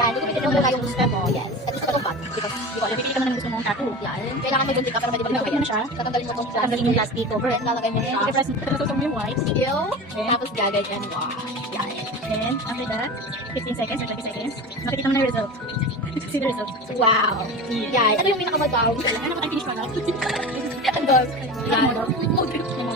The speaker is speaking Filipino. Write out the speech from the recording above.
Yan, gagamitin mo muna yung gusto mo. Yes. At gusto ko itong bag. Because, di ko alam, pipili ka mo ng gusto mong tattoo. Yan. Kailangan may gunting ka para pwede ba Ano siya? tatanggalin mo itong Tatanggalin yung plastic cover. Then, lalagay mo siya. Tapos mo yung wipes. Seal. Tapos gagawin and wash. Yan. Then, after that, 15 seconds or 20 seconds, makikita mo na yung result. See the result. Wow. Yeah. Yan. Ito yung pinakamadawang. Ano pa tayo finish product? Ang dog. Yan. Model.